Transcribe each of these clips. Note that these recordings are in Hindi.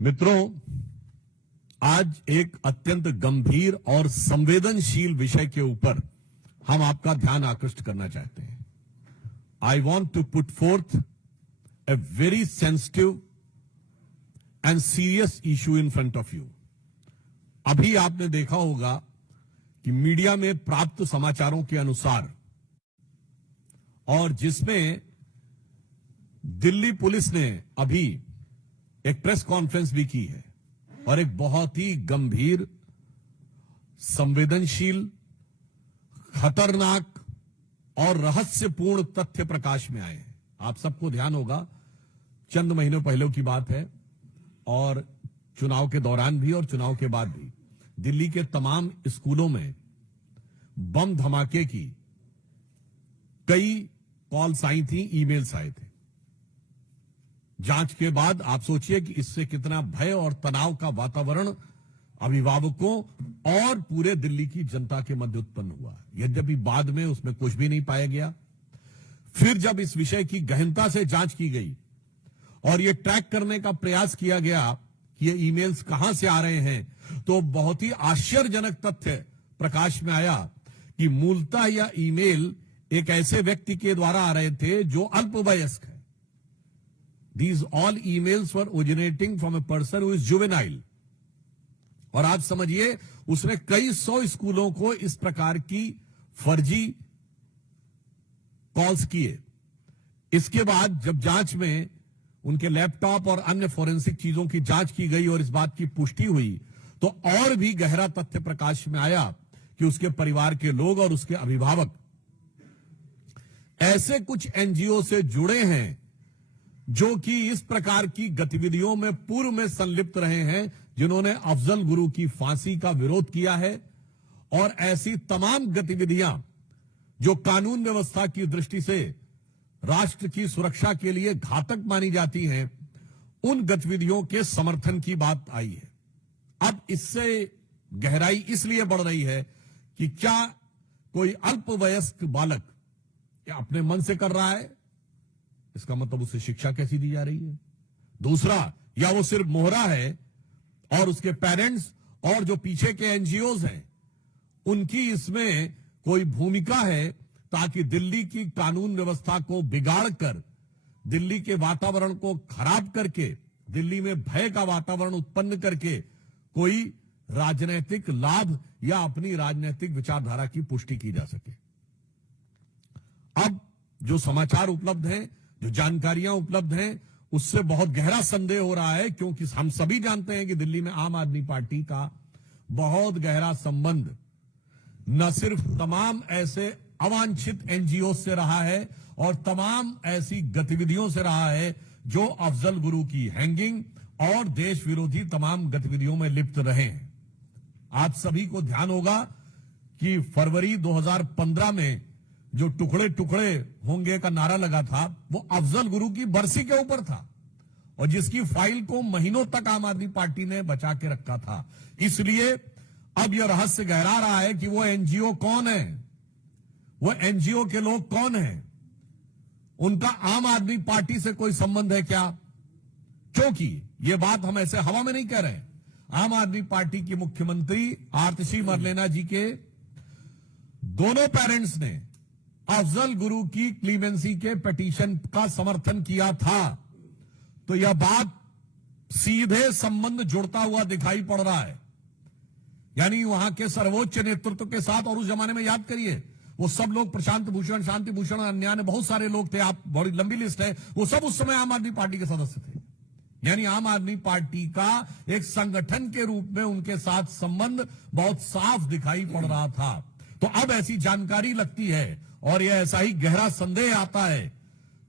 मित्रों, आज एक अत्यंत गंभीर और संवेदनशील विषय के ऊपर हम आपका ध्यान आकृष्ट करना चाहते हैं। I want to put forth a very sensitive and serious issue in front of you. अभी आपने देखा होगा कि मीडिया में प्राप्त समाचारों के अनुसार और जिसमें दिल्ली पुलिस ने अभी एक प्रेस कॉन्फ्रेंस भी की है और एक बहुत ही गंभीर, संवेदनशील, खतरनाक और रहस्यपूर्ण तथ्य प्रकाश में आए हैं। आप सबको ध्यान होगा, चंद महीनों पहले की बात है और चुनाव के दौरान भी और चुनाव के बाद भी दिल्ली के तमाम स्कूलों में बम धमाके की कई कॉल्स आई थी, ईमेल्स आए थे। जांच के बाद आप सोचिए कि इससे कितना भय और तनाव का वातावरण अभिभावकों और पूरे दिल्ली की जनता के मध्य उत्पन्न हुआ। यद्यपि बाद में उसमें कुछ भी नहीं पाया गया। फिर जब इस विषय की गहनता से जांच की गई और यह ट्रैक करने का प्रयास किया गया कि ये ईमेल्स कहां से आ रहे हैं, तो बहुत ही आश्चर्यजनक तथ्य प्रकाश में आया कि मूलतः यह ईमेल एक ऐसे व्यक्ति के द्वारा आ रहे थे जो अल्पवयस्क है। These all emails were originating from a person who is juvenile. और आप समझिए, उसने कई 100 स्कूलों को इस प्रकार की फर्जी कॉल्स किए। इसके बाद जब जांच में उनके लैपटॉप और अन्य फोरेंसिक चीजों की जांच की गई और इस बात की पुष्टि हुई, तो और भी गहरा तथ्य प्रकाश में आया कि उसके परिवार के लोग और उसके अभिभावक ऐसे कुछ एनजीओ से जुड़े हैं जो कि इस प्रकार की गतिविधियों में पूर्व में संलिप्त रहे हैं, जिन्होंने अफजल गुरु की फांसी का विरोध किया है और ऐसी तमाम गतिविधियां जो कानून व्यवस्था की दृष्टि से राष्ट्र की सुरक्षा के लिए घातक मानी जाती हैं, उन गतिविधियों के समर्थन की बात आई है। अब इससे गहराई इसलिए बढ़ रही है कि क्या कोई अल्पवयस्क बालक अपने मन से कर रहा है? इसका मतलब उसे शिक्षा कैसी दी जा रही है? दूसरा, या वो सिर्फ मोहरा है और उसके पेरेंट्स और जो पीछे के एनजीओज हैं उनकी इसमें कोई भूमिका है ताकि दिल्ली की कानून व्यवस्था को बिगाड़कर, दिल्ली के वातावरण को खराब करके, दिल्ली में भय का वातावरण उत्पन्न करके कोई राजनीतिक लाभ या अपनी राजनीतिक विचारधारा की पुष्टि की जा सके। अब जो समाचार उपलब्ध हैं, जो जानकारियां उपलब्ध हैं, उससे बहुत गहरा संदेह हो रहा है, क्योंकि हम सभी जानते हैं कि दिल्ली में आम आदमी पार्टी का बहुत गहरा संबंध न सिर्फ तमाम ऐसे अवांछित एनजीओ से रहा है और तमाम ऐसी गतिविधियों से रहा है जो अफजल गुरु की हैंगिंग और देश विरोधी तमाम गतिविधियों में लिप्त रहे हैं। आप सभी को ध्यान होगा कि फरवरी 2015 में जो टुकड़े टुकड़े होंगे का नारा लगा था, वो अफजल गुरु की बरसी के ऊपर था और जिसकी फाइल को महीनों तक आम आदमी पार्टी ने बचा के रखा था। इसलिए अब यह रहस्य गहरा रहा है कि वो एनजीओ कौन है, वो एनजीओ के लोग कौन हैं, उनका आम आदमी पार्टी से कोई संबंध है क्या? क्योंकि ये बात हम ऐसे हवा में नहीं कह रहे। आम आदमी पार्टी की मुख्यमंत्री आतिशी मरलेना जी के दोनों पेरेंट्स ने अफजल गुरु की क्लीमेंसी के पिटीशन का समर्थन किया था, तो यह बात सीधे संबंध जुड़ता हुआ दिखाई पड़ रहा है। यानी वहां के सर्वोच्च नेतृत्व के साथ, और उस जमाने में याद करिए वो सब लोग, प्रशांत भूषण, शांति भूषण, अन्य ने बहुत सारे लोग थे, आप बड़ी लंबी लिस्ट है, वो सब उस समय आम आदमी पार्टी के सदस्य थे। यानी आम आदमी पार्टी का एक संगठन के रूप में उनके साथ संबंध बहुत साफ दिखाई पड़ रहा था। तो अब ऐसी जानकारी लगती है और यह ऐसा ही गहरा संदेह आता है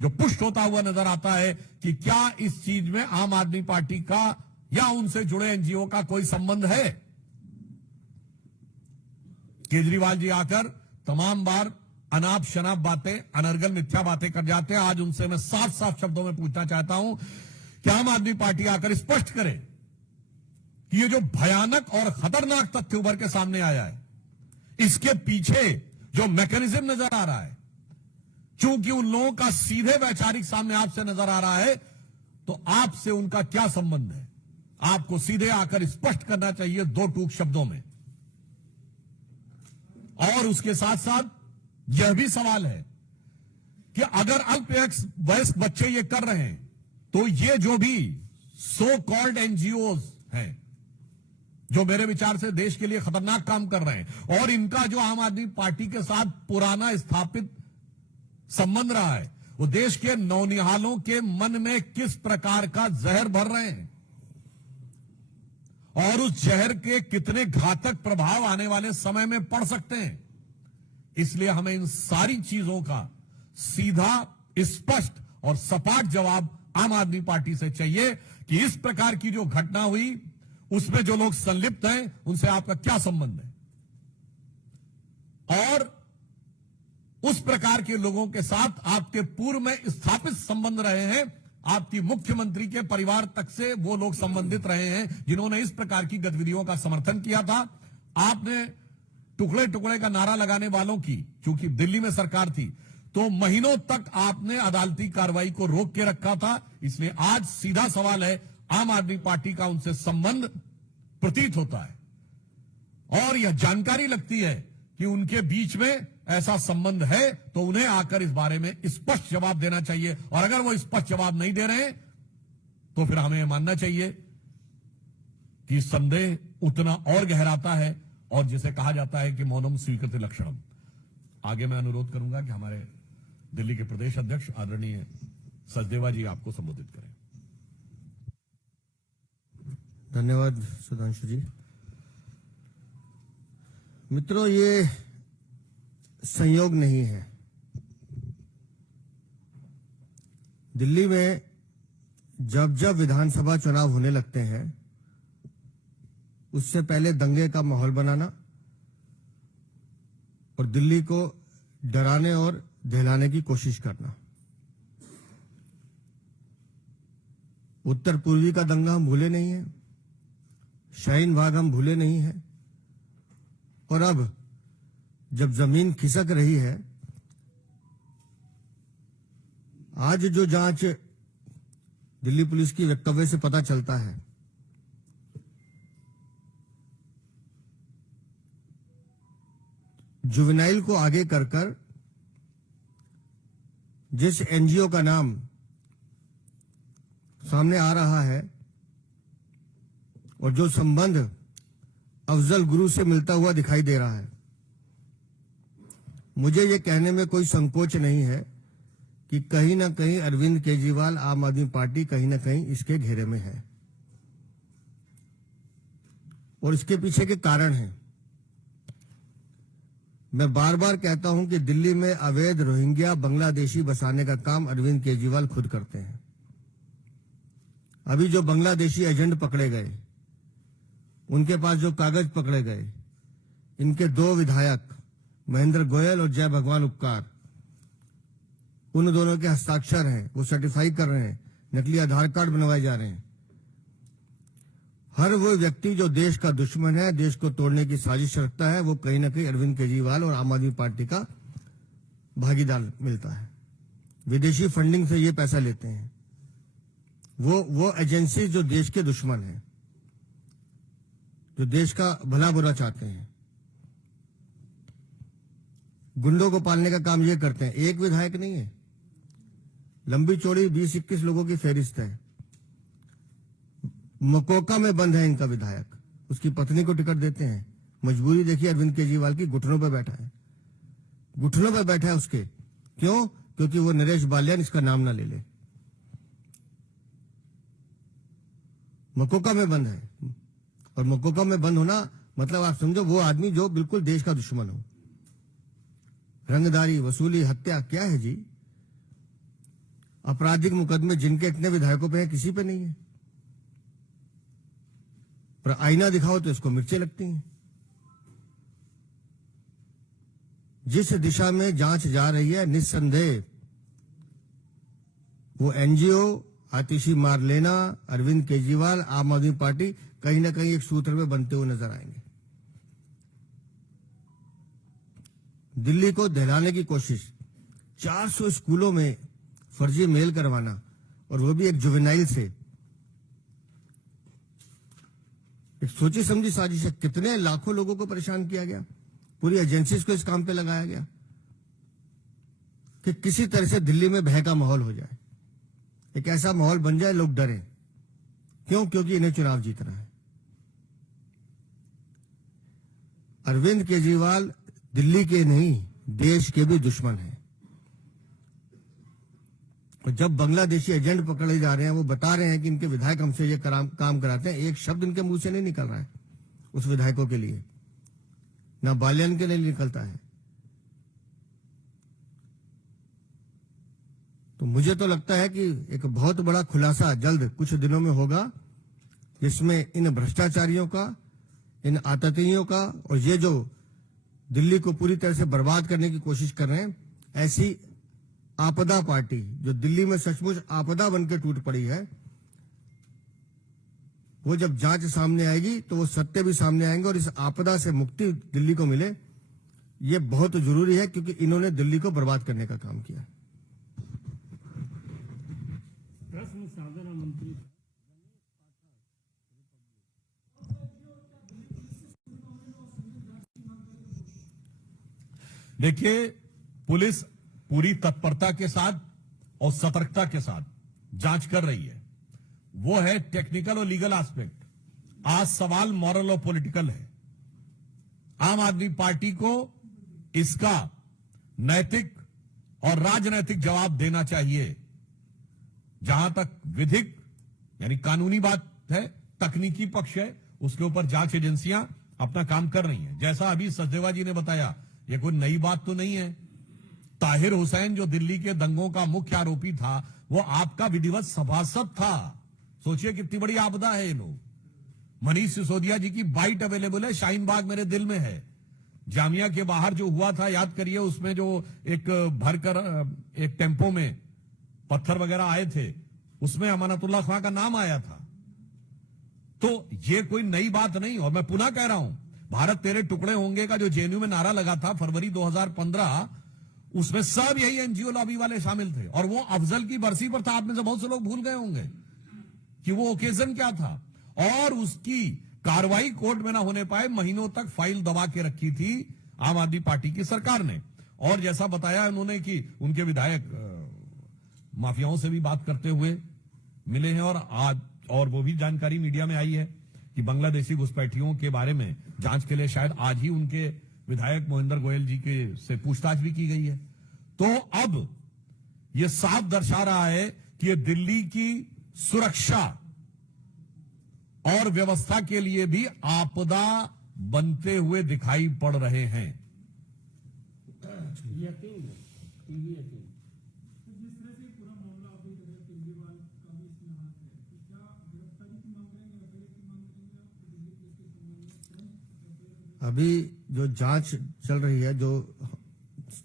जो पुष्ट होता हुआ नजर आता है कि क्या इस चीज में आम आदमी पार्टी का या उनसे जुड़े एनजीओ का कोई संबंध है। केजरीवाल जी आकर तमाम बार अनाप शनाप बातें, अनर्गल मिथ्या बातें कर जाते हैं। आज उनसे मैं साफ साफ शब्दों में पूछना चाहता हूं कि आम आदमी पार्टी आकर स्पष्ट करे कि ये जो भयानक और खतरनाक तथ्य उभर के सामने आया है, इसके पीछे जो मैकेनिज्म नजर आ रहा है, चूंकि उन लोगों का सीधे वैचारिक सामने आपसे नजर आ रहा है, तो आपसे उनका क्या संबंध है? आपको सीधे आकर स्पष्ट करना चाहिए 2 टूक शब्दों में। और उसके साथ साथ यह भी सवाल है कि अगर अल्पवयस्क बच्चे ये कर रहे हैं तो ये जो भी सो कॉल्ड एनजीओ हैं जो मेरे विचार से देश के लिए खतरनाक काम कर रहे हैं और इनका जो आम आदमी पार्टी के साथ पुराना स्थापित संबंध रहा है, वो देश के नौनिहालों के मन में किस प्रकार का जहर भर रहे हैं और उस जहर के कितने घातक प्रभाव आने वाले समय में पड़ सकते हैं। इसलिए हमें इन सारी चीजों का सीधा, स्पष्ट और सपाट जवाब आम आदमी पार्टी से चाहिए कि इस प्रकार की जो घटना हुई उसमें जो लोग संलिप्त हैं उनसे आपका क्या संबंध है और उस प्रकार के लोगों के साथ आपके पूर्व में स्थापित संबंध रहे हैं, आपकी मुख्यमंत्री के परिवार तक से वो लोग संबंधित रहे हैं जिन्होंने इस प्रकार की गतिविधियों का समर्थन किया था। आपने टुकड़े टुकड़े का नारा लगाने वालों की, क्योंकि दिल्ली में सरकार थी, तो महीनों तक आपने अदालती कार्रवाई को रोक के रखा था। इसलिए आज सीधा सवाल है, आम आदमी पार्टी का उनसे संबंध प्रतीत होता है और यह जानकारी लगती है कि उनके बीच में ऐसा संबंध है, तो उन्हें आकर इस बारे में स्पष्ट जवाब देना चाहिए। और अगर वो स्पष्ट जवाब नहीं दे रहे हैं तो फिर हमें मानना चाहिए कि संदेह उतना और गहराता है और जिसे कहा जाता है कि मौनम स्वीकृति लक्षणम। आगे मैं अनुरोध करूंगा कि हमारे दिल्ली के प्रदेश अध्यक्ष आदरणीय सचदेवा जी आपको संबोधित करें। धन्यवाद सुधांशु जी। मित्रों, ये संयोग नहीं है। दिल्ली में जब जब विधानसभा चुनाव होने लगते हैं उससे पहले दंगे का माहौल बनाना और दिल्ली को डराने और दहलाने की कोशिश करना। उत्तर पूर्वी का दंगा हम भूले नहीं हैं, शाहीन बाग हम भूले नहीं हैं और अब जब जमीन खिसक रही है, आज जो जांच दिल्ली पुलिस की वक्तव्य से पता चलता है, जुवेनाइल को आगे कर जिस एनजीओ का नाम सामने आ रहा है और जो संबंध अफजल गुरु से मिलता हुआ दिखाई दे रहा है, मुझे ये कहने में कोई संकोच नहीं है कि कहीं ना कहीं अरविंद केजरीवाल, आम आदमी पार्टी कहीं ना कहीं इसके घेरे में है और इसके पीछे के कारण हैं। मैं बार बार कहता हूं कि दिल्ली में अवैध रोहिंग्या बांग्लादेशी बसाने का काम अरविंद केजरीवाल खुद करते हैं। अभी जो बांग्लादेशी एजेंट पकड़े गए, उनके पास जो कागज पकड़े गए, इनके 2 विधायक महेंद्र गोयल और जय भगवान उपकार, उन दोनों के हस्ताक्षर हैं, वो सर्टिफाई कर रहे हैं, नकली आधार कार्ड बनवाए जा रहे हैं। हर वो व्यक्ति जो देश का दुश्मन है, देश को तोड़ने की साजिश रखता है, वो कहीं ना कहीं अरविंद केजरीवाल और आम आदमी पार्टी का भागीदार मिलता है। विदेशी फंडिंग से ये पैसा लेते हैं वो एजेंसी जो देश के दुश्मन है, जो देश का भला बुरा चाहते हैं, गुंडों को पालने का काम ये करते हैं। एक विधायक नहीं है, लंबी चौड़ी 20-21 लोगों की फेरिस्त है। मकोका में बंद है इनका विधायक, उसकी पत्नी को टिकट देते हैं। मजबूरी देखिए अरविंद केजरीवाल की, घुटनों पर बैठा है, घुटनों पर बैठा है उसके। क्यों? क्योंकि वो नरेश बालियान इसका नाम ना ले ले। मकोका में बंद है, और मकोका में बंद होना मतलब आप समझो वो आदमी जो बिल्कुल देश का दुश्मन हो। रंगदारी, वसूली, हत्या, क्या है जी? आपराधिक मुकदमे जिनके इतने विधायकों पे हैं, किसी पे नहीं है। पर आईना दिखाओ तो इसको मिर्चें लगती हैं। जिस दिशा में जांच जा रही है, निस्संदेह वो एनजीओ, आतिशी मार लेना, अरविंद केजरीवाल, आम आदमी पार्टी कहीं ना कहीं एक सूत्र में बनते हुए नजर आएंगे। दिल्ली को दहलाने की कोशिश, 400 स्कूलों में फर्जी मेल करवाना, और वो भी एक जुवेनाइल से, एक सोची समझी साजिश है। कितने लाखों लोगों को परेशान किया गया, पूरी एजेंसीज को इस काम पे लगाया गया कि किसी तरह से दिल्ली में भय का माहौल हो जाए, एक ऐसा माहौल बन जाए लोग डरें। क्यों? क्योंकि इन्हें चुनाव जीतना है। अरविंद केजरीवाल दिल्ली के नहीं, देश के भी दुश्मन हैं। और जब बांग्लादेशी एजेंट पकड़े जा रहे हैं, वो बता रहे हैं कि इनके विधायक हमसे ये काम कराते हैं, एक शब्द इनके मुंह से नहीं निकल रहा है उस विधायकों के लिए, ना बाल्यान के लिए निकलता है। तो मुझे तो लगता है कि एक बहुत बड़ा खुलासा जल्द कुछ दिनों में होगा, जिसमें इन भ्रष्टाचारियों का, इन आततियों का, और ये जो दिल्ली को पूरी तरह से बर्बाद करने की कोशिश कर रहे हैं, ऐसी आपदा पार्टी जो दिल्ली में सचमुच आपदा बनकर टूट पड़ी है, वो जब जांच सामने आएगी तो वो सत्य भी सामने आएंगे और इस आपदा से मुक्ति दिल्ली को मिले, ये बहुत जरूरी है, क्योंकि इन्होंने दिल्ली को बर्बाद करने का काम किया। प्रश्न साधन मंत्री देखिए, पुलिस पूरी तत्परता के साथ और सतर्कता के साथ जांच कर रही है। वो है टेक्निकल और लीगल एस्पेक्ट। आज सवाल मॉरल और पॉलिटिकल है। आम आदमी पार्टी को इसका नैतिक और राजनैतिक जवाब देना चाहिए। जहां तक विधिक यानी कानूनी बात है, तकनीकी पक्ष है, उसके ऊपर जांच एजेंसियां अपना काम कर रही हैं। जैसा अभी सचदेवा जी ने बताया, ये कोई नई बात तो नहीं है। ताहिर हुसैन जो दिल्ली के दंगों का मुख्य आरोपी था, वो आपका विधिवत सभासद था। सोचिए कितनी बड़ी आपदा है ये लोग। मनीष सिसोदिया जी की बाइट अवेलेबल है, शाहीन बाग मेरे दिल में है। जामिया के बाहर जो हुआ था, याद करिए, उसमें जो एक भरकर एक टेम्पो में पत्थर वगैरह आए थे, उसमें अमानतुल्लाह खां का नाम आया था। तो ये कोई नई बात नहीं। और मैं पुनः कह रहा हूं, भारत तेरे टुकड़े होंगे का जो जेएनयू में नारा लगा था फरवरी 2015, उसमें सब यही एनजीओ लॉबी वाले शामिल थे। और वो अफजल की बरसी पर था। आप में से बहुत से लोग भूल गए होंगे कि वो ओकेजन क्या था। और उसकी कार्रवाई कोर्ट में ना होने पाए, महीनों तक फाइल दबा के रखी थी आम आदमी पार्टी की सरकार ने। और जैसा बताया उन्होंने कि उनके विधायक माफियाओं से भी बात करते हुए मिले हैं। और आज और वो भी जानकारी मीडिया में आई है कि बांग्लादेशी घुसपैठियों के बारे में जांच के लिए शायद आज ही उनके विधायक मोहिंदर गोयल जी के से पूछताछ भी की गई है। तो अब यह साफ दर्शा रहा है कि ये दिल्ली की सुरक्षा और व्यवस्था के लिए भी आपदा बनते हुए दिखाई पड़ रहे हैं। यकीन है, टीवी यकीन। अभी जो जांच चल रही है, जो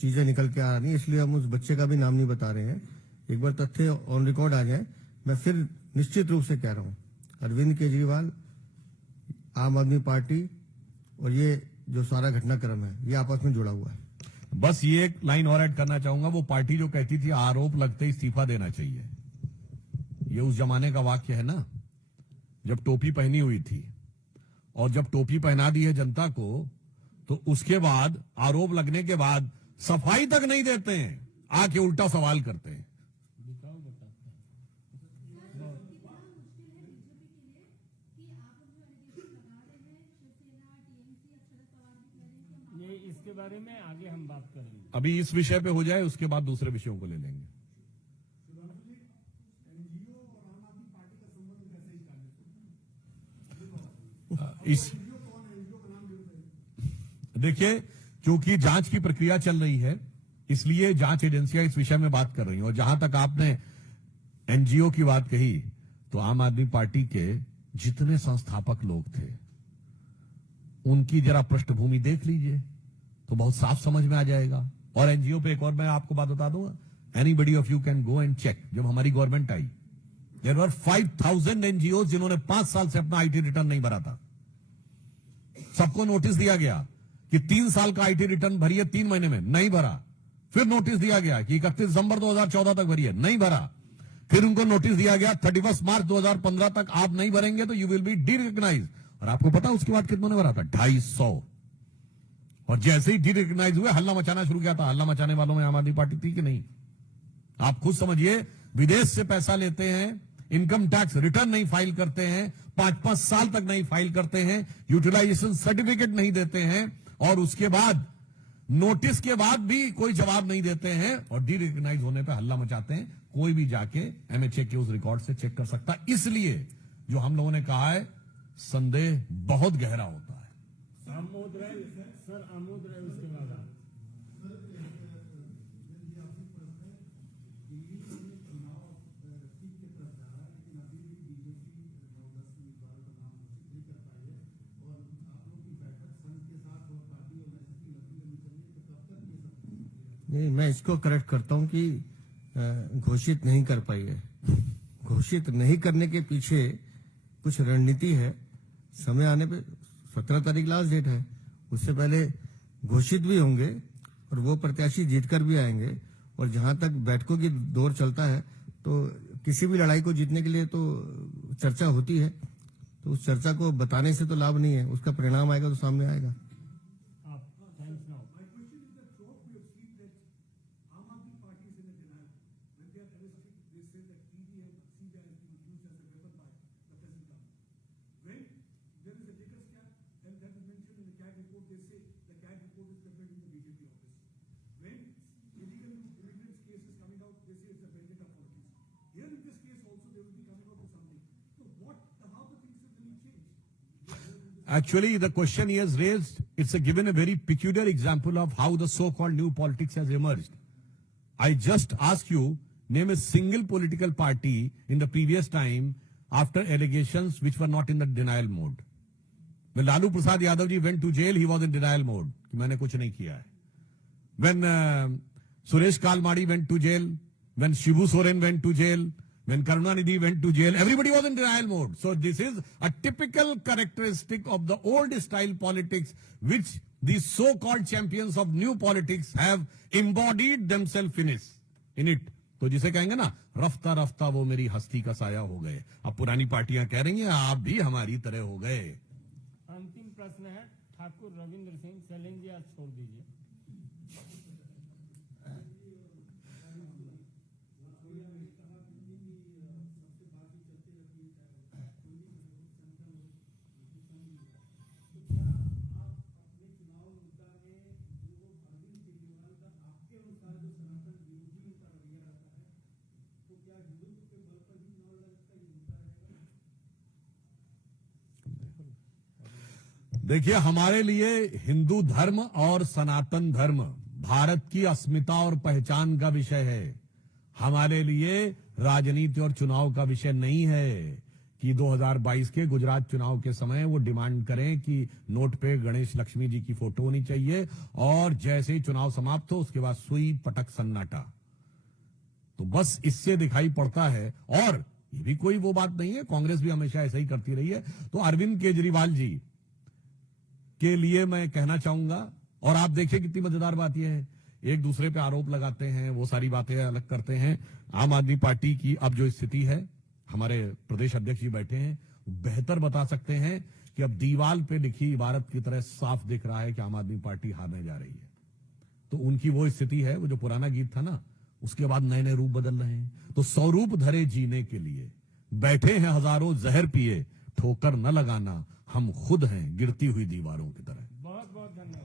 चीजें निकल के आ रही है, इसलिए हम उस बच्चे का भी नाम नहीं बता रहे हैं। एक बार तथ्य ऑन रिकॉर्ड आ जाए, मैं फिर निश्चित रूप से कह रहा हूं, अरविंद केजरीवाल, आम आदमी पार्टी और ये जो सारा घटनाक्रम है, ये आपस में जुड़ा हुआ है। बस ये एक लाइन और ऐड करना चाहूंगा। वो पार्टी जो कहती थी आरोप लगते ही इस्तीफा देना चाहिए, ये उस जमाने का वाक्य है ना, जब टोपी पहनी हुई थी। और जब टोपी पहना दी है जनता को, तो उसके बाद आरोप लगने के बाद सफाई तक नहीं देते हैं, आके उल्टा सवाल करते हैं। ये इसके बारे में आगे हम बात करेंगे। अभी इस विषय पे हो जाए, उसके बाद दूसरे विषयों को ले लेंगे। इस देखिए, क्योंकि जांच की प्रक्रिया चल रही है, इसलिए जांच एजेंसियां इस विषय में बात कर रही हैं। और जहां तक आपने एनजीओ की बात कही, तो आम आदमी पार्टी के जितने संस्थापक लोग थे, उनकी जरा पृष्ठभूमि देख लीजिए तो बहुत साफ समझ में आ जाएगा। और एनजीओ पे एक और मैं आपको बात बता दूंगा, anybody of you can go and check. जब हमारी गवर्नमेंट आई, देयर वर 5000 एनजीओ जिन्होंने 5 साल से अपना आईटी रिटर्न नहीं भरा था। सबको नोटिस दिया गया कि 3 साल का आईटी रिटर्न भरिए, 3 महीने में नहीं भरा। फिर नोटिस दिया गया कि 31 दिसंबर 2014 तक भरिए, नहीं भरा। फिर उनको नोटिस दिया गया 31 मार्च 2015 तक आप नहीं भरेंगे तो you will be derecognise. और आपको पता उसके बाद कितनों ने भरा था? 250। और जैसे ही डिरिकग्नाइज हुए हल्ला मचाना शुरू किया था। हल्ला मचाने वालों में आम आदमी पार्टी थी कि नहीं? आप खुद समझिए, विदेश से पैसा लेते हैं, इनकम टैक्स रिटर्न नहीं फाइल करते हैं, 5-5 साल तक नहीं फाइल करते हैं, यूटिलाइजेशन सर्टिफिकेट नहीं देते हैं, और उसके बाद नोटिस के बाद भी कोई जवाब नहीं देते हैं, और डिरिकग्नाइज होने पे हल्ला मचाते हैं। कोई भी जाके एमएचए के उस रिकॉर्ड से चेक कर सकता है। इसलिए जो हम लोगों ने कहा है, संदेह बहुत गहरा होता है। आमोद राय सर, आमोद राय उसके बाद आप। नहीं, मैं इसको करेक्ट करता हूं कि घोषित नहीं कर पाई है। घोषित नहीं करने के पीछे कुछ रणनीति है। समय आने पे 17 तारीख लास्ट डेट है, उससे पहले घोषित भी होंगे और वो प्रत्याशी जीतकर भी आएंगे। और जहां तक बैठकों की दौर चलता है, तो किसी भी लड़ाई को जीतने के लिए तो चर्चा होती है, तो उस चर्चा को बताने से तो लाभ नहीं है, उसका परिणाम आएगा तो सामने आएगा। आप thanks now. Actually, the question he has raised, it's given a very peculiar example of how the so-called new politics has emerged. I just ask you, name a single political party in the previous time after allegations which were not in the denial mode. When Lalu Prasad Yadav ji went to jail, he was in denial mode. कि मैंने कुछ नहीं किया है. When Suresh Kalmadi went to jail, when Shibu Soren went to jail, when Karunanidhi went to jail, everybody was in denial mode. So this is a typical characteristic of the old style politics, which these so-called champions of new politics have embodied themselves in it. तो जिसे कहेंगे ना, रफ्ता रफ्ता वो मेरी हस्ती का साया हो गए। अब पुरानी पार्टियां कह रही हैं, आप भी हमारी तरह हो गए। अंतिम प्रश्न है ठाकुर रविंद्र सिंह। चैलेंज जी आज छोड़ दीजिए। देखिए, हमारे लिए हिंदू धर्म और सनातन धर्म भारत की अस्मिता और पहचान का विषय है। हमारे लिए राजनीति और चुनाव का विषय नहीं है कि 2022 के गुजरात चुनाव के समय वो डिमांड करें कि नोट पे गणेश लक्ष्मी जी की फोटो होनी चाहिए, और जैसे ही चुनाव समाप्त हो उसके बाद सुई पटक सन्नाटा। तो बस इससे दिखाई पड़ता है, और ये भी कोई वो बात नहीं है, कांग्रेस भी हमेशा ऐसा ही करती रही है। तो अरविंद केजरीवाल जी के लिए मैं कहना चाहूंगा, और आप देखिए कितनी मजेदार बात यह है, एक दूसरे पे आरोप लगाते हैं, वो सारी बातें अलग करते हैं। आम आदमी पार्टी की अब जो स्थिति है, हमारे प्रदेश अध्यक्ष जी बैठे हैं, बेहतर बता सकते हैं कि अब दीवाल पे लिखी इबारत की तरह साफ दिख रहा है कि आम आदमी पार्टी हारने जा रही है। तो उनकी वो स्थिति है, वो जो पुराना गीत था ना, उसके बाद नए नए रूप बदल रहे हैं। तो स्वरूप धरे जीने के लिए बैठे हैं हजारों जहर पिए, ठोकर न लगाना, हम खुद हैं गिरती हुई दीवारों की तरह। बहुत बहुत धन्यवाद।